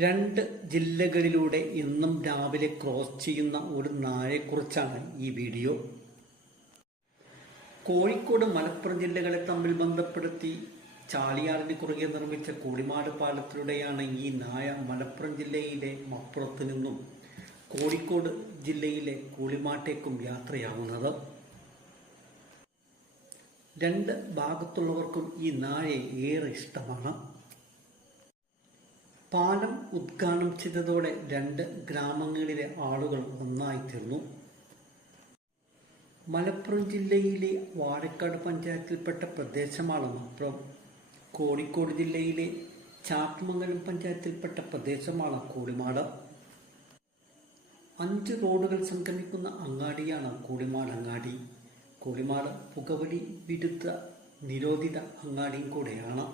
രണ്ട് ജില്ലകളിലൂടെ ഇന്നും രാവിലെ ക്രോസ് ചെയ്യുന്ന ഒരു നായയെക്കുറിച്ചാണ് ഈ വീഡിയോ. കോഴിക്കോട് മലപ്പുറം ജില്ലകളെ തമ്മിൽ ബന്ധപ്പെടുത്തി ചാലിയാറിന് കുറുകെ നിർമ്മിച്ച കൂടിമാട് പാലത്തിലൂടെയാണ് ഈ നായ മലപ്പുറം ജില്ലയിലെ മപ്പുറത്ത് നിന്നും കോഴിക്കോട് ജില്ലയിലെ കൂളിമാട്ടേക്കും യാത്രയാവുന്നത്. രണ്ട് ഭാഗത്തുള്ളവർക്കും ഈ നായയെ ഏറെ ഇഷ്ടമാണ്. പാലം ഉദ്ഘാടനം ചെയ്തതോടെ രണ്ട് ഗ്രാമങ്ങളിലെ ആളുകൾ ഒന്നായിത്തീർന്നു. മലപ്പുറം ജില്ലയിലെ വാഴക്കാട് പഞ്ചായത്തിൽപ്പെട്ട പ്രദേശമാണ് മപ്പുറം. കോഴിക്കോട് ജില്ലയിലെ ചാത്തമംഗലം പഞ്ചായത്തിൽപ്പെട്ട പ്രദേശമാണ് കൂളിമാട്. 5 റോഡുകൾ സംഗമിക്കുന്ന അങ്ങാടിയാണ് കൂളിമാട് അങ്ങാടി. കൂളിമാട് പുകവലി വിരുദ്ധ നിരോധിത അങ്ങാടിയും കൂടെയാണ്.